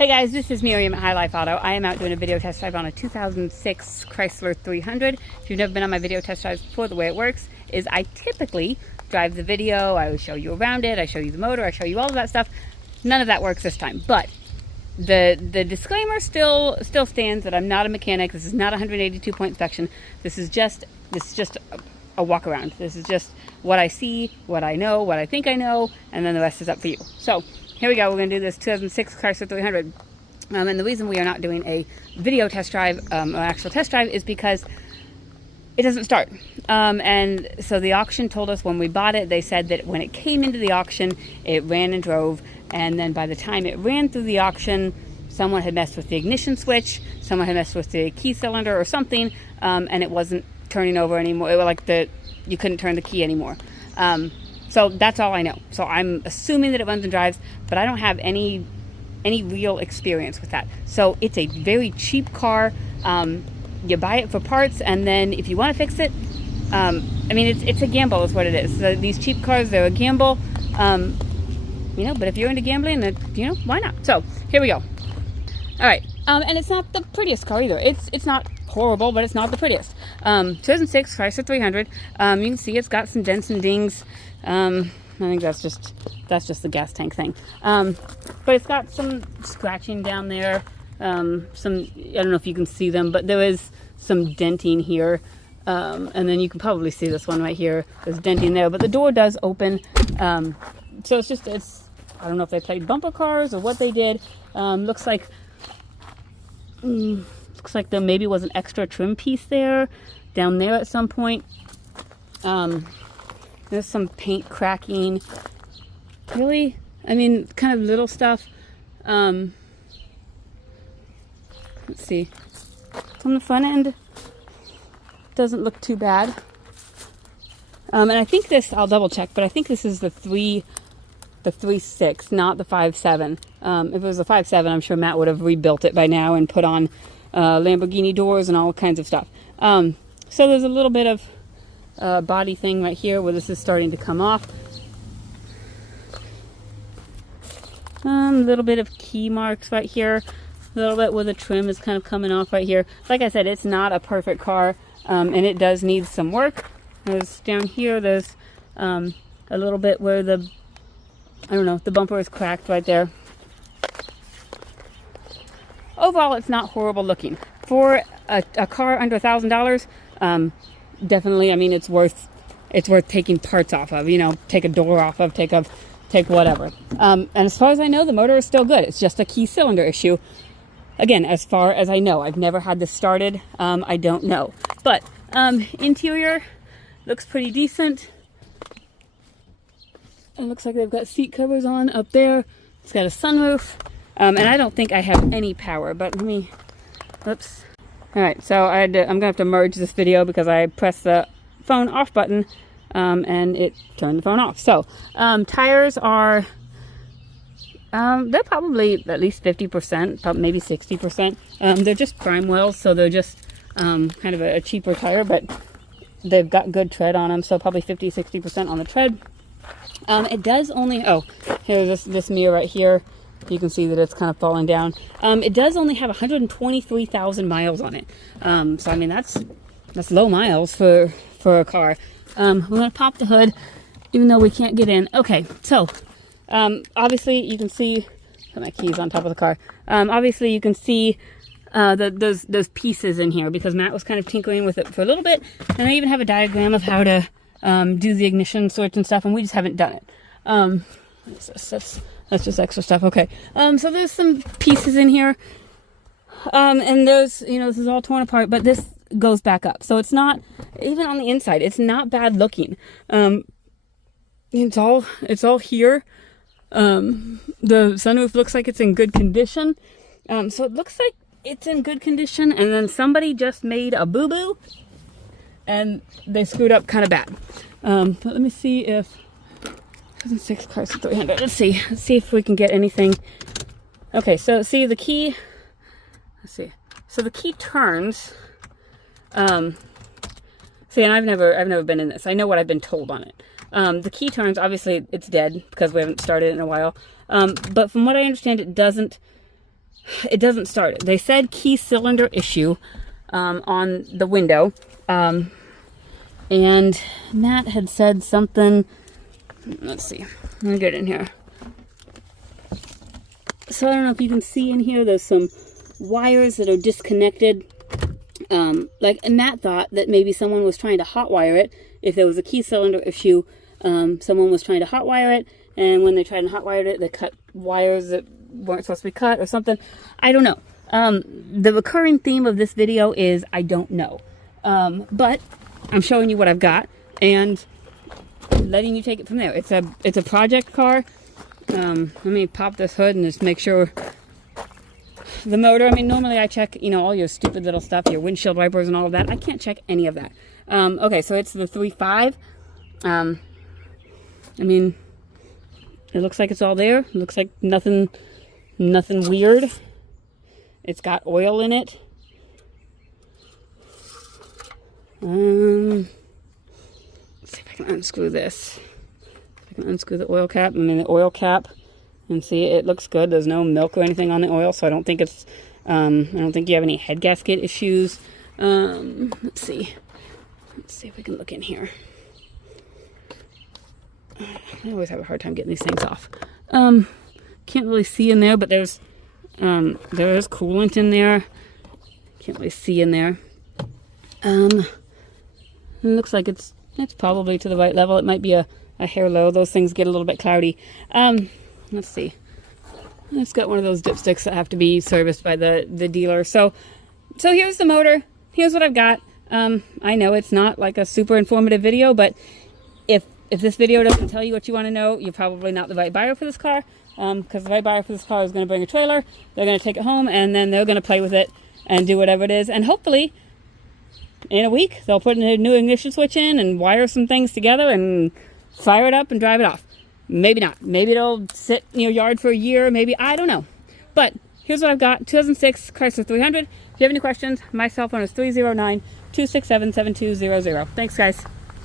Hey guys, this is Miriam at High Life Auto. I am out doing a video test drive on a 2006 Chrysler 300. If you've never been on my video test drives before, the way it works is I typically drive the video, I will show you around it, I show you the motor, I show you all of that stuff. None of that works this time, but the disclaimer still stands that I'm not a mechanic. This is not a 182-point inspection. This is just a walk around. This is just what I see, what I know, what I think I know, and then the rest is up for you. So here we go. We're going to do this 2006 Chrysler 300. And the reason we are not doing a video test drive, or actual test drive, is because it doesn't start. And so the auction told us when we bought it, they said that when it came into the auction, it ran and drove. And then by the time it ran through the auction, someone had messed with the ignition switch, someone had messed with the key cylinder or something, and it wasn't turning over anymore. It was like you couldn't turn the key anymore. So that's all I know. So I'm assuming that it runs and drives, but I don't have any real experience with that. So it's a very cheap car. You buy it for parts, and then if you want to fix it, I mean, it's a gamble is what it is. So these cheap cars, they're a gamble. But if you're into gambling, then, why not? So here we go. All right. And it's not the prettiest car either. It's not horrible, but it's not the prettiest. 2006 Chrysler 300. You can see it's got some dents and dings. I think that's just the gas tank thing. But it's got some scratching down there. I don't know if you can see them, but there is some denting here. And then you can probably see this one right here. There's denting there, but the door does open. So it's I don't know if they played bumper cars or what they did. Looks like there maybe was an extra trim piece there, down there at some point. There's some paint cracking. Really? I mean, kind of little stuff. Let's see. On the front end, doesn't look too bad. And I think this, I'll double check, but I think this is the 3.6, not the 5.7. If it was a 5.7, I'm sure Matt would have rebuilt it by now and put on Lamborghini doors and all kinds of stuff. So there's a little bit of body thing right here where this is starting to come off. A little bit of key marks right here. A little bit where the trim is kind of coming off right here. Like I said, it's not a perfect car, and it does need some work. There's down here, there's a little bit where the bumper is cracked right there. Overall, it's not horrible looking. For a car under $1,000, definitely, I mean, it's worth taking parts off of, take a door off of, take whatever. And as far as I know, the motor is still good. It's just a key cylinder issue. Again, as far as I know, I've never had this started. I don't know. But interior looks pretty decent. It looks like they've got seat covers on up there. It's got a sunroof. And I don't think I have any power, but let me, oops. All right, so I'm gonna have to merge this video because I pressed the phone off button and it turned the phone off. So tires are, they're probably at least 50%, maybe 60%. They're just prime wells, so they're just kind of a cheaper tire, but they've got good tread on them, so probably 50-60% on the tread. It does only, here's this mirror right here. You can see that it's kind of falling down. It does only have 123,000 miles on it. So I mean, that's low miles for a car. We're gonna pop the hood, even though we can't get in. Okay, so obviously you can see, put my keys on top of the car. Obviously you can see those pieces in here because Matt was kind of tinkering with it for a little bit, and I even have a diagram of how to do the ignition switch and stuff, and we just haven't done it. That's just extra stuff. Okay. So there's some pieces in here. And there's, this is all torn apart, but this goes back up. So it's not, even on the inside, it's not bad looking. It's all here. The sunroof looks like it's in good condition. So it looks like it's in good condition, and then somebody just made a boo-boo and they screwed up kind of bad. But let me see if 2006 Chrysler 300. Let's see if we can get anything. Okay, so see the key. Let's see. So the key turns. See, and I've never been in this. I know what I've been told on it. The key turns, obviously it's dead because we haven't started it in a while. But from what I understand, it doesn't it doesn't start. They said key cylinder issue on the window. And Matt had said something, let's see, let me get in here. So I don't know if you can see in here, there's some wires that are disconnected. And Matt thought that maybe someone was trying to hotwire it. If there was a key cylinder issue, someone was trying to hotwire it, and when they tried to hotwire it, they cut wires that weren't supposed to be cut or something. I don't know. The recurring theme of this video is I don't know. But I'm showing you what I've got and letting you take it from there. It's a project car. Let me pop this hood and just make sure the motor. I mean, normally I check, all your stupid little stuff, your windshield wipers and all of that. I can't check any of that. Okay, so it's the 3.5. I mean, it looks like it's all there. It looks like nothing weird. It's got oil in it. Let's see if I can unscrew this. If I can unscrew the oil cap. I mean, the oil cap, and see, it looks good. There's no milk or anything on the oil, so I don't think it's, I don't think you have any head gasket issues. Let's see if we can look in here. I always have a hard time getting these things off. Can't really see in there, but there is coolant in there. Can't really see in there. It looks like it's probably to the right level. It might be a hair low. Those things get a little bit cloudy. Let's see. It's got one of those dipsticks that have to be serviced by the dealer. So here's the motor. Here's what I've got. I know it's not like a super informative video, but if this video doesn't tell you what you want to know, you're probably not the right buyer for this car. Because the right buyer for this car is going to bring a trailer. They're going to take it home, and then they're going to play with it and do whatever it is. And hopefully, in a week, they'll put a new ignition switch in and wire some things together and fire it up and drive it off. Maybe not. Maybe it'll sit in your yard for a year. Maybe, I don't know. But here's what I've got. 2006 Chrysler 300. If you have any questions, my cell phone is 309-267-7200. Thanks, guys.